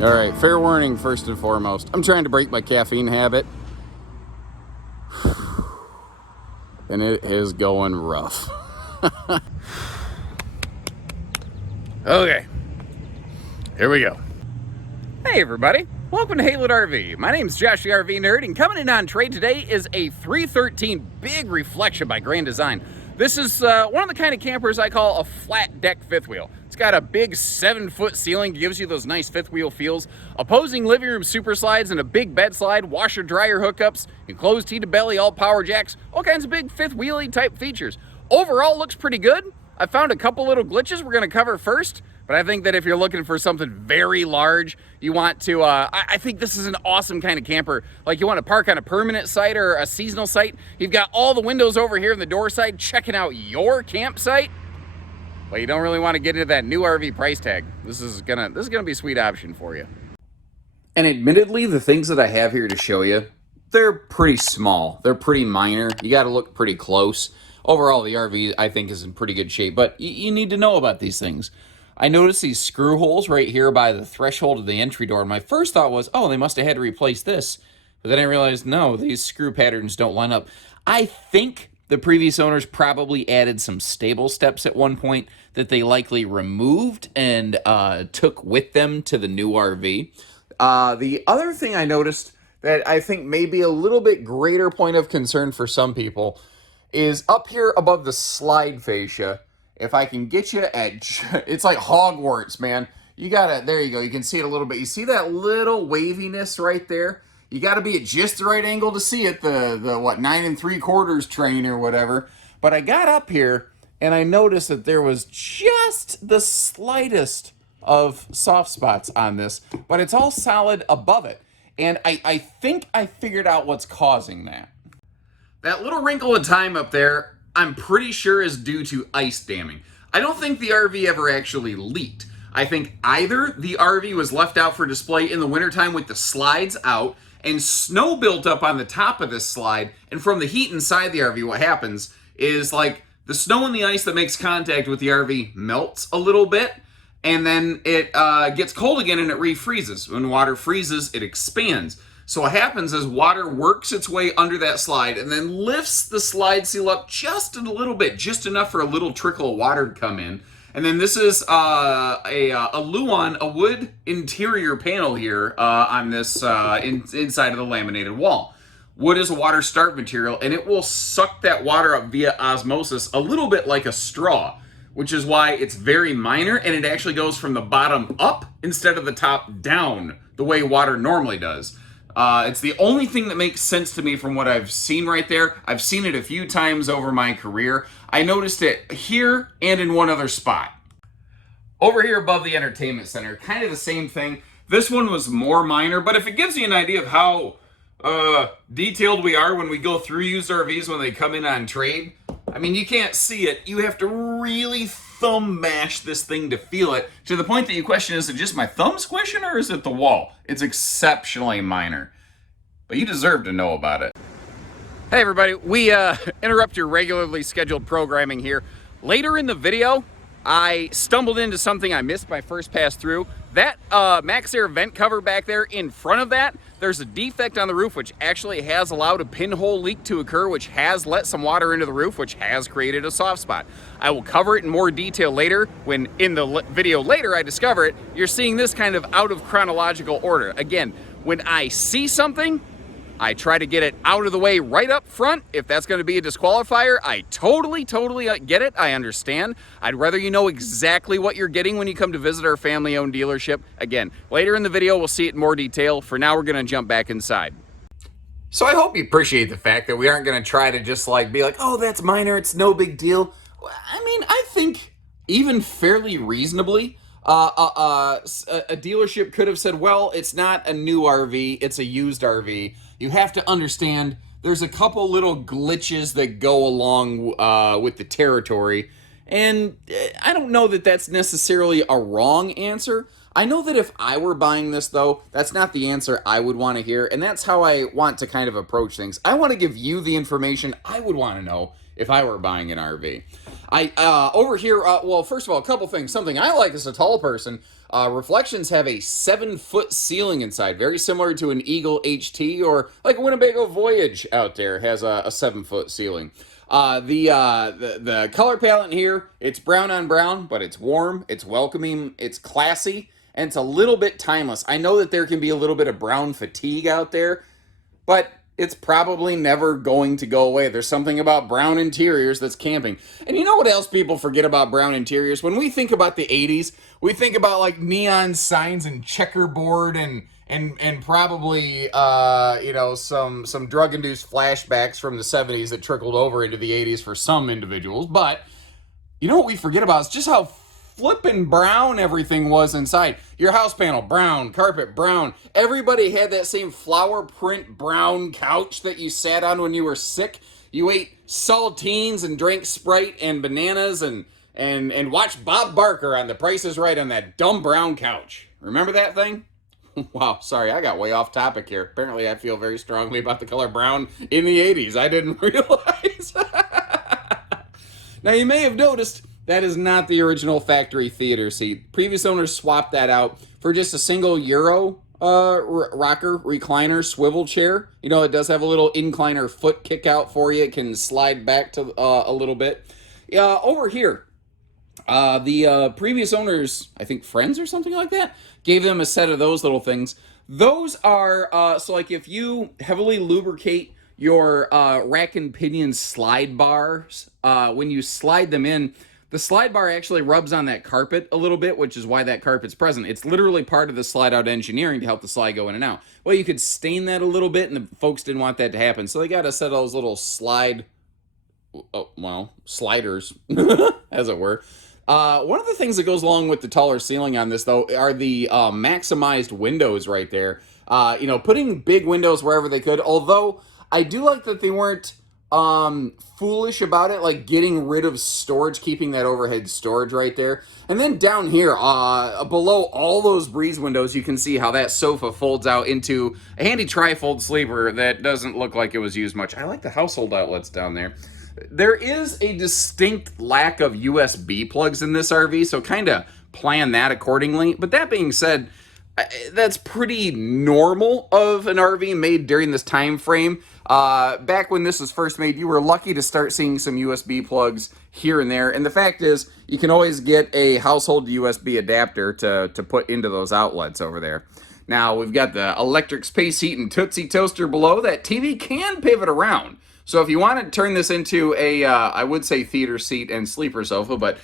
All right, fair warning first and foremost. I'm trying to break my caffeine habit, and it is going rough. Okay, here we go. Hey everybody, welcome to Haylet RV. My name is Josh the RV Nerd, and coming in on trade today is a 313 Big Reflection by Grand Design. This is one of the kind of campers I call a flat deck fifth wheel. It's got a big 7-foot ceiling, gives you those nice fifth wheel feels, opposing living room super slides and a big bed slide, washer dryer hookups, enclosed heated belly, all power jacks, all kinds of big fifth wheelie type features. Overall looks pretty good. I found a couple little glitches we're gonna cover first, but I think that if you're looking for something very large, you want to, I think this is an awesome kind of camper. Like you want to park on a permanent site or a seasonal site. You've got all the windows over here in the door side checking out your campsite, but you don't really want to get into that new RV price tag. This is gonna be a sweet option for you. And admittedly, the things that I have here to show you, they're pretty small. They're pretty minor. You got to look pretty close. Overall, the RV, I think, is in pretty good shape, but you need to know about these things. I noticed these screw holes right here by the threshold of the entry door, and my first thought was, oh, they must have had to replace this. But then I realized, no, these screw patterns don't line up. I think the previous owners probably added some stable steps at one point that they likely removed and took with them to the new RV. The other thing I noticed that I think may be a little bit greater point of concern for some people is up here above the slide fascia. If I can get you at, it's like Hogwarts, man. You gotta, there you go. You can see it a little bit. You see that little waviness right there? You gotta be at just the right angle to see it, the what, 9 3/4 train or whatever. But I got up here and I noticed that there was just the slightest of soft spots on this, but it's all solid above it. And I think I figured out what's causing that. That little wrinkle of time up there, I'm pretty sure is due to ice damming. I don't think the RV ever actually leaked. I think either the RV was left out for display in the wintertime with the slides out and snow built up on the top of this slide, and from the heat inside the RV, what happens is like the snow and the ice that makes contact with the RV melts a little bit, and then it gets cold again and it refreezes. When water freezes, it expands. So what happens is water works its way under that slide and then lifts the slide seal up just a little bit, just enough for a little trickle of water to come in. And then this is a Luan, a wood interior panel here on this inside of the laminated wall. Wood is a water starved material, and it will suck that water up via osmosis a little bit like a straw, which is why it's very minor, and it actually goes from the bottom up instead of the top down, the way water normally does. It's the only thing that makes sense to me from what I've seen right there. I've seen it a few times over my career. I noticed it here and in one other spot. Over here above the entertainment center, kind of the same thing. This one was more minor, but if it gives you an idea of how detailed we are when we go through used RVs when they come in on trade, I mean, you can't see it. You have to really thumb mash this thing to feel it, to the point that you question, is it just my thumb squishing or is it the wall? It's exceptionally minor, but you deserve to know about it. Hey everybody, we interrupt your regularly scheduled programming here. Later in the video, I stumbled into something I missed my first pass through. That Max Air vent cover back there, in front of that, there's a defect on the roof which actually has allowed a pinhole leak to occur, which has let some water into the roof, which has created a soft spot. I will cover it in more detail later. When in the video later I discover it, you're seeing this kind of out of chronological order. Again, when I see something, I try to get it out of the way right up front. If that's going to be a disqualifier, I totally get it. I understand. I'd rather you know exactly what you're getting when you come to visit our family-owned dealership. Again, later in the video, we'll see it in more detail. For now, we're going to jump back inside. So I hope you appreciate the fact that we aren't going to try to just like be like, oh, that's minor, it's no big deal. I mean, I think even fairly reasonably, a dealership could have said, well, it's not a new RV, it's a used RV. You have to understand there's a couple little glitches that go along with the territory. And I don't know that that's necessarily a wrong answer. I know that if I were buying this, though, that's not the answer I would want to hear. And that's how I want to kind of approach things. I want to give you the information I would want to know if I were buying an RV. Over here, well, first of all, a couple things. Something I like as a tall person, Reflections have a 7-foot ceiling inside, very similar to an Eagle HT, or like a Winnebago Voyage out there has a 7-foot ceiling. The color palette here, it's brown on brown, but it's warm, it's welcoming, it's classy, and it's a little bit timeless. I know that there can be a little bit of brown fatigue out there, but it's probably never going to go away. There's something about brown interiors that's camping. And you know what else people forget about brown interiors? When we think about the 80s, we think about like neon signs and checkerboard and probably some drug-induced flashbacks from the 70s that trickled over into the 80s for some individuals. But you know what we forget about is just how flippin' brown everything was inside. Your house panel, brown. Carpet, brown. Everybody had that same flower print brown couch that you sat on when you were sick. You ate saltines and drank Sprite and bananas and watched Bob Barker on The Price is Right on that dumb brown couch. Remember that thing? Wow, sorry, I got way off topic here. Apparently I feel very strongly about the color brown in the 80s. I didn't realize. Now, you may have noticed that is not the original factory theater seat. Previous owners swapped that out for just a single Euro rocker, recliner, swivel chair. You know, it does have a little incliner foot kick out for you. It can slide back to a little bit. Over here, the previous owners, I think friends or something like that, gave them a set of those little things. Those are, so like if you heavily lubricate your rack and pinion slide bars, when you slide them in, the slide bar actually rubs on that carpet a little bit, which is why that carpet's present. It's literally part of the slide out engineering to help the slide go in and out. Well, you could stain that a little bit, and the folks didn't want that to happen. So they got a set of those little sliders, as it were. One of the things that goes along with the taller ceiling on this, though, are the maximized windows right there. Putting big windows wherever they could, although I do like that they weren't foolish about it, like getting rid of storage, keeping that overhead storage right there. And then down here, below all those breeze windows, you can see how that sofa folds out into a handy tri-fold sleeper that doesn't look like it was used much. I like the household outlets down there. There is a distinct lack of USB plugs in this RV, so kind of plan that accordingly. But that being said, that's pretty normal of an RV made during this time frame. Back when this was first made, you were lucky to start seeing some USB plugs here and there. And the fact is, you can always get a household USB adapter to put into those outlets over there. Now, we've got the electric space heat and Tootsie toaster below. That TV can pivot around. So if you want to turn this into a, I would say theater seat and sleeper sofa, but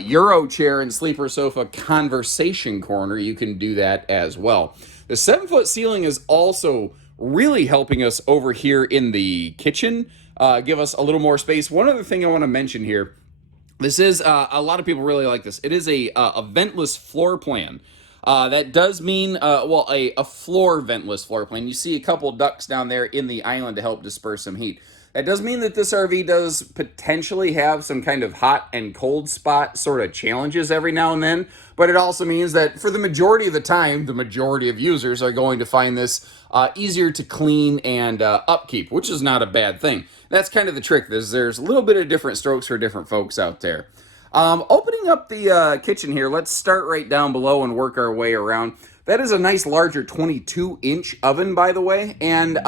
Euro chair and sleeper sofa conversation corner, you can do that as well. The 7-foot ceiling is also really helping us over here in the kitchen, give us a little more space. One other thing I want to mention here, this is, a lot of people really like this. It is a ventless floor plan. That does mean, a floor ventless floor plan. You see a couple ducts down there in the island to help disperse some heat. That does mean that this RV does potentially have some kind of hot and cold spot sort of challenges every now and then, but it also means that for the majority of the time, the majority of users are going to find this easier to clean and upkeep, which is not a bad thing. That's kind of the trick. There's a little bit of different strokes for different folks out there. Opening up the kitchen here, let's start right down below and work our way around. That is a nice larger 22-inch oven, by the way, and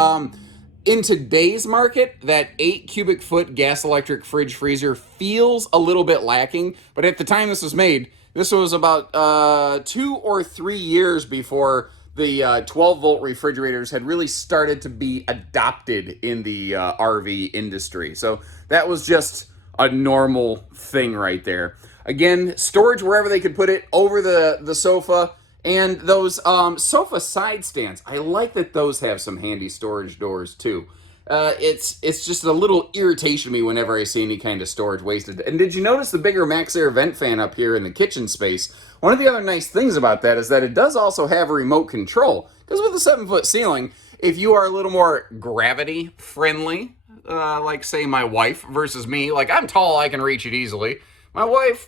in today's market, that 8 cubic foot gas electric fridge freezer feels a little bit lacking, but at the time this was made, this was about 2 or 3 years before the 12-volt refrigerators had really started to be adopted in the RV industry. So that was just a normal thing right there. Again, storage wherever they could put it, over the sofa. And those sofa side stands, I like that those have some handy storage doors too. It's just a little irritation to me whenever I see any kind of storage wasted. And did you notice the bigger MaxxAir vent fan up here in the kitchen space? One of the other nice things about that is that it does also have a remote control. Because with a 7-foot ceiling, if you are a little more gravity friendly, like say my wife versus me, like I'm tall, I can reach it easily. My wife,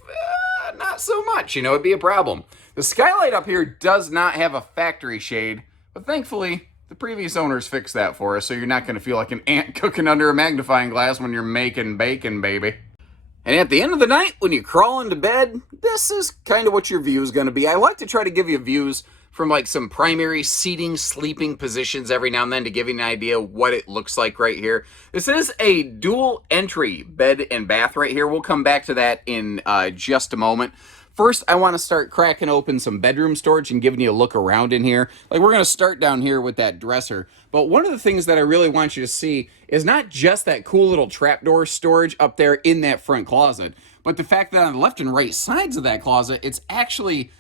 not so much, it'd be a problem. The skylight up here does not have a factory shade, but thankfully, The previous owners fixed that for us, so you're not going to feel like an ant cooking under a magnifying glass when you're making bacon, baby. And at the end of the night, when you crawl into bed, this is kind of what your view is going to be. I like to try to give you views from like some primary seating, sleeping positions every now and then to give you an idea what it looks like right here. This is a dual entry bed and bath right here. We'll come back to that in just a moment. First, I want to start cracking open some bedroom storage and giving you a look around in here. Like, we're going to start down here with that dresser. But one of the things that I really want you to see is not just that cool little trapdoor storage up there in that front closet, but the fact that on the left and right sides of that closet, it's actually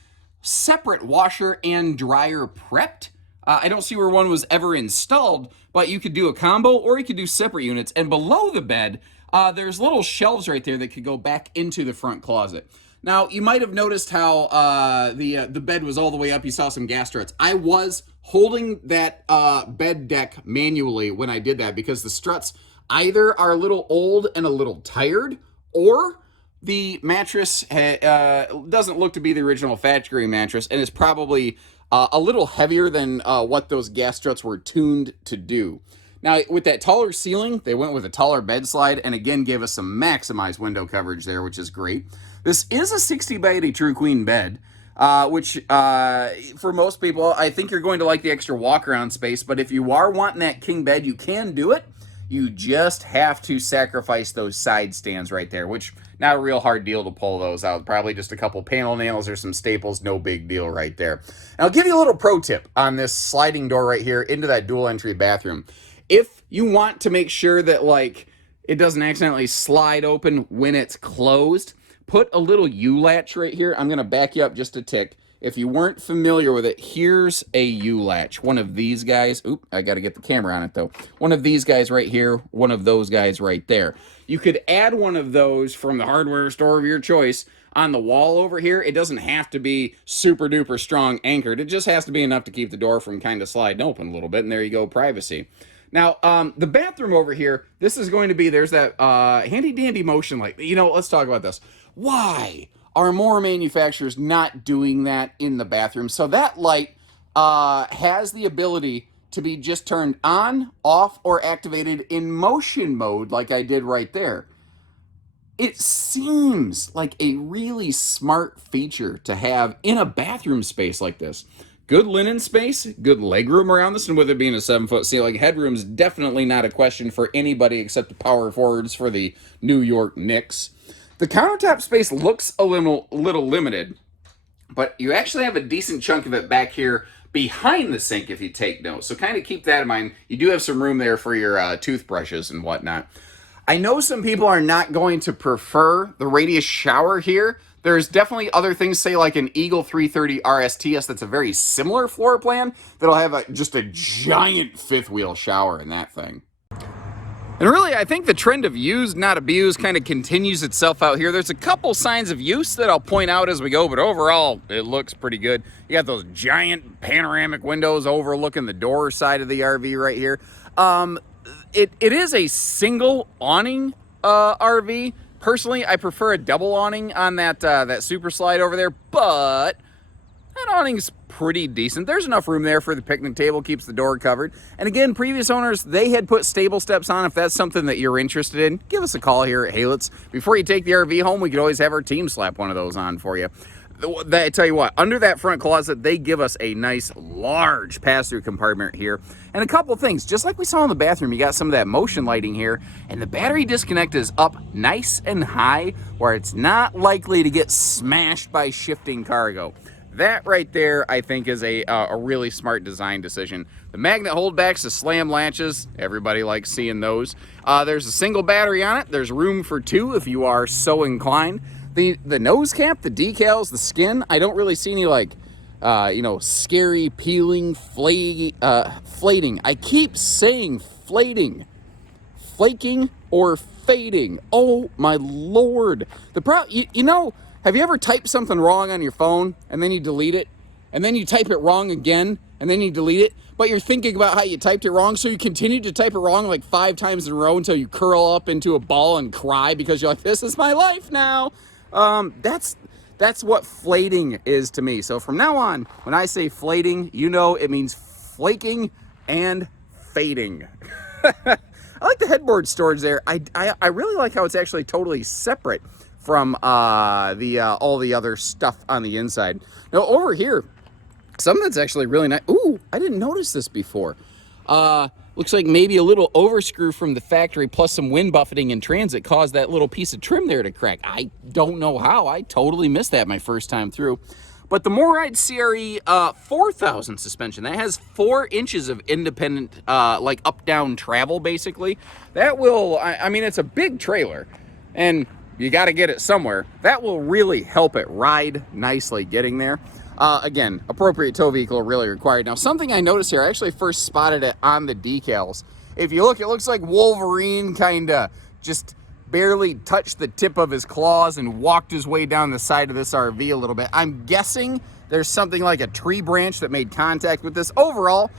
separate washer and dryer prepped. I don't see where one was ever installed, but you could do a combo or you could do separate units. And below the bed, there's little shelves right there that could go back into the front closet. Now, you might have noticed how the bed was all the way up. You saw some gas struts. I was holding that bed deck manually when I did that because the struts either are a little old and a little tired, or the mattress doesn't look to be the original factory mattress and is probably a little heavier than what those gas struts were tuned to do. Now, with that taller ceiling, they went with a taller bed slide and again gave us some maximized window coverage there, which is great. This is a 60 by 80 True Queen bed, which for most people, I think you're going to like the extra walk-around space, but if you are wanting that king bed, you can do it. You just have to sacrifice those side stands right there, which not a real hard deal to pull those out. Probably just a couple panel nails or some staples, no big deal right there. And I'll give you a little pro tip on this sliding door right here into that dual entry bathroom. If you want to make sure that like it doesn't accidentally slide open when it's closed, put a little U-latch right here. I'm going to back you up just a tick. If you weren't familiar with it, here's a U-latch. One of these guys. Oop, I got to get the camera on it, though. One of these guys right here, one of those guys right there. You could add one of those from the hardware store of your choice on the wall over here. It doesn't have to be super-duper strong anchored. It just has to be enough to keep the door from kind of sliding open a little bit, and there you go, privacy. Now, the bathroom over here, this is going to be, there's that handy-dandy motion light. You know, let's talk about this. Why are more manufacturers not doing that in the bathroom? So that light has the ability to be just turned on, off, or activated in motion mode like I did right there. It seems like a really smart feature to have in a bathroom space like this. Good linen space, good legroom around this, and with it being a 7-foot ceiling, headroom's definitely not a question for anybody except the power forwards for the New York Knicks. The countertop space looks a little limited, but you actually have a decent chunk of it back here behind the sink if you take note. So kind of keep that in mind. You do have some room there for your toothbrushes and whatnot. I know some people are not going to prefer the radius shower here. There's definitely other things, say like an Eagle 330 RSTS that's a very similar floor plan that'll have just a giant fifth wheel shower in that thing. And really, I think the trend of used, not abused, kind of continues itself out here. There's a couple signs of use that I'll point out as we go, but overall, it looks pretty good. You got those giant panoramic windows overlooking the door side of the RV right here. It is a single awning RV. Personally, I prefer a double awning on that super slide over there, but that awning's pretty decent. There's enough room there for the picnic table, keeps the door covered. And again, previous owners, they had put stable steps on. If that's something that you're interested in, give us a call here at Halitz. Before you take the RV home, we could always have our team slap one of those on for you. I tell you what, under that front closet, they give us a nice large pass-through compartment here. And a couple things, just like we saw in the bathroom, you got some of that motion lighting here, and the battery disconnect is up nice and high where it's not likely to get smashed by shifting cargo. That right there, I think, is a really smart design decision. The magnet holdbacks, the slam latches, everybody likes seeing those. There's a single battery on it. There's room for two if you are so inclined. The nose cap, the decals, the skin, I don't really see any like, scary peeling, flating. I keep saying flating. Flaking or fading. Oh my Lord. Have you ever typed something wrong on your phone and then you delete it? And then you type it wrong again and then you delete it? But you're thinking about how you typed it wrong, so you continue to type it wrong like 5 times in a row until you curl up into a ball and cry because you're like, this is my life now. That's what flating is to me. So from now on, when I say flating, you know it means flaking and fading. I like the headboard storage there. I really like how it's actually totally separate from all the other stuff on the inside. Now over here, something that's actually really nice. Ooh, I didn't notice this before. Looks like maybe a little overscrew from the factory plus some wind buffeting in transit caused that little piece of trim there to crack. I don't know how. I totally missed that my first time through. But the MORryde CRE 4000 suspension, that has 4 inches of independent, like up-down travel, basically. That will, I mean, it's a big trailer, and you got to get it somewhere. That will really help it ride nicely getting there. Again, appropriate tow vehicle really required. Now, something I noticed here, I actually first spotted it on the decals. If you look, it looks like Wolverine kind of just barely touched the tip of his claws and walked his way down the side of this RV a little bit. I'm guessing there's something like a tree branch that made contact with this. Overall,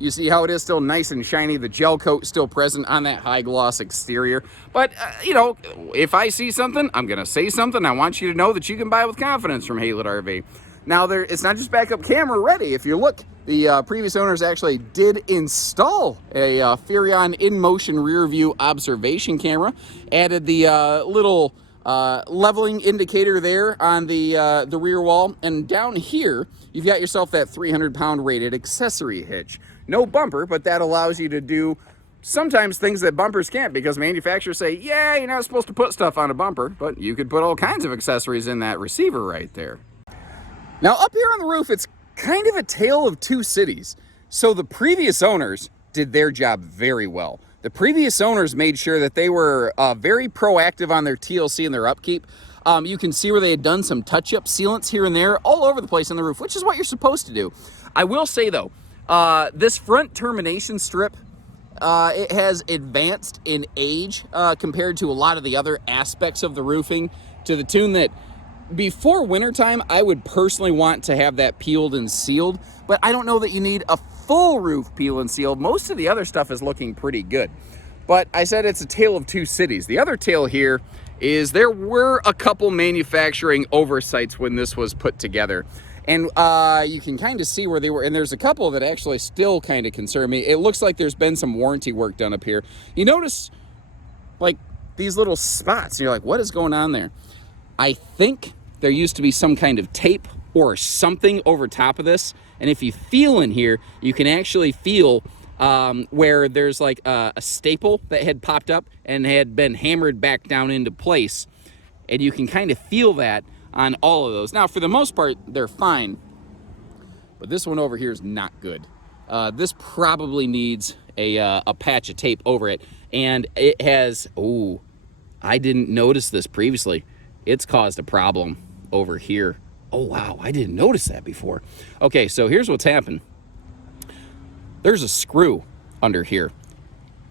you see how it is still nice and shiny. The gel coat still present on that high gloss exterior. But, you know, if I see something, I'm going to say something. I want you to know that you can buy with confidence from Haylett RV. Now, it's not just backup camera ready. If you look, the previous owners actually did install a Furrion in-motion rear view observation camera, added the little leveling indicator there on the rear wall, and down here, you've got yourself that 300-pound rated accessory hitch. No bumper, but that allows you to do sometimes things that bumpers can't, because manufacturers say, yeah, you're not supposed to put stuff on a bumper, but you could put all kinds of accessories in that receiver right there. Now, up here on the roof, it's kind of a tale of two cities. So the previous owners did their job very well. The previous owners made sure that they were very proactive on their TLC and their upkeep. You can see where they had done some touch-up sealants here and there all over the place on the roof, which is what you're supposed to do. I will say, though, this front termination strip, it has advanced in age compared to a lot of the other aspects of the roofing, to the tune that before wintertime, I would personally want to have that peeled and sealed, but I don't know that you need a full roof peel and sealed. Most of the other stuff is looking pretty good. But I said it's a tale of two cities. The other tale here is there were a couple manufacturing oversights when this was put together. And you can kind of see where they were, and there's a couple that actually still kind of concern me. It looks like there's been some warranty work done up here. You notice, like, these little spots, and you're like, what is going on there? I think there used to be some kind of tape or something over top of this. And if you feel in here, you can actually feel where there's like a staple that had popped up and had been hammered back down into place. And you can kind of feel that on all of those. Now, for the most part, they're fine. But this one over here is not good. This probably needs a patch of tape over it. And it has, oh, I didn't notice this previously. It's caused a problem over here. Oh, wow, I didn't notice that before. Okay, so here's what's happened. There's a screw under here.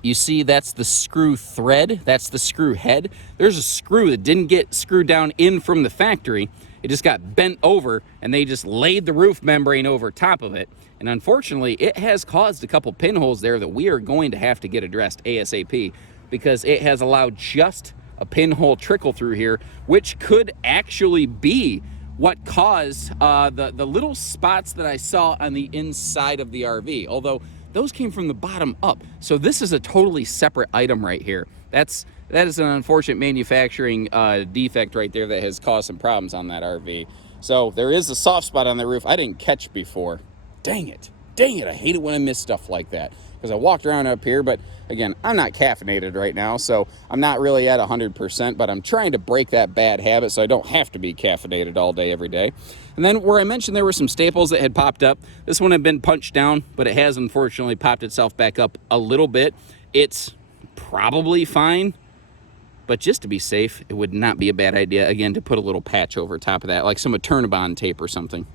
You see, that's the screw thread. That's the screw head. There's a screw that didn't get screwed down in from the factory. It just got bent over, and they just laid the roof membrane over top of it. And unfortunately, it has caused a couple pinholes there that we are going to have to get addressed ASAP, because it has allowed just a pinhole trickle through here, which could actually be what caused the little spots that I saw on the inside of the RV, although those came from the bottom up. So this is a totally separate item right here. That is an unfortunate manufacturing defect right there that has caused some problems on that RV. So there is a soft spot on the roof I didn't catch before. Dang it, I hate it when I miss stuff like that, because I walked around up here, but again, I'm not caffeinated right now, so I'm not really at 100%, but I'm trying to break that bad habit so I don't have to be caffeinated all day, every day. And then where I mentioned there were some staples that had popped up, this one had been punched down, but it has unfortunately popped itself back up a little bit. It's probably fine, but just to be safe, it would not be a bad idea, again, to put a little patch over top of that, like some Eternabond tape or something.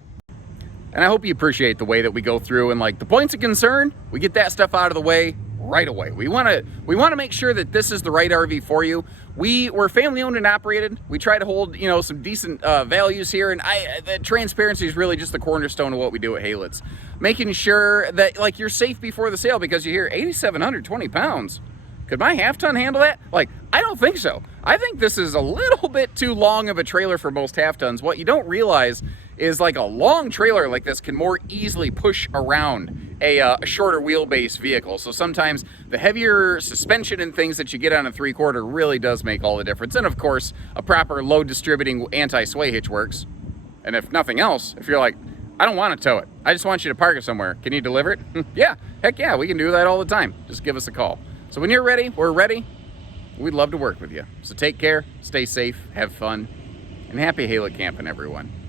And I hope you appreciate the way that we go through and, like, the points of concern, we get that stuff out of the way right away. We want to make sure that this is the right RV for you. We're family owned and operated. We try to hold, you know, some decent values here, and the transparency is really just the cornerstone of what we do at Haylett's. Making sure that, like, you're safe before the sale, because you hear 8,720 pounds. Could my half-ton handle that? Like, I don't think so. I think this is a little bit too long of a trailer for most half-tons. What you don't realize is, like, a long trailer like this can more easily push around a shorter wheelbase vehicle. So sometimes the heavier suspension and things that you get on a 3/4 really does make all the difference. And of course, a proper load distributing anti-sway hitch works. And if nothing else, if you're like, I don't want to tow it, I just want you to park it somewhere, can you deliver it? Yeah, heck yeah, we can do that all the time. Just give us a call. So when you're ready, we're ready. We'd love to work with you. So take care, stay safe, have fun, and happy Halo camping, everyone.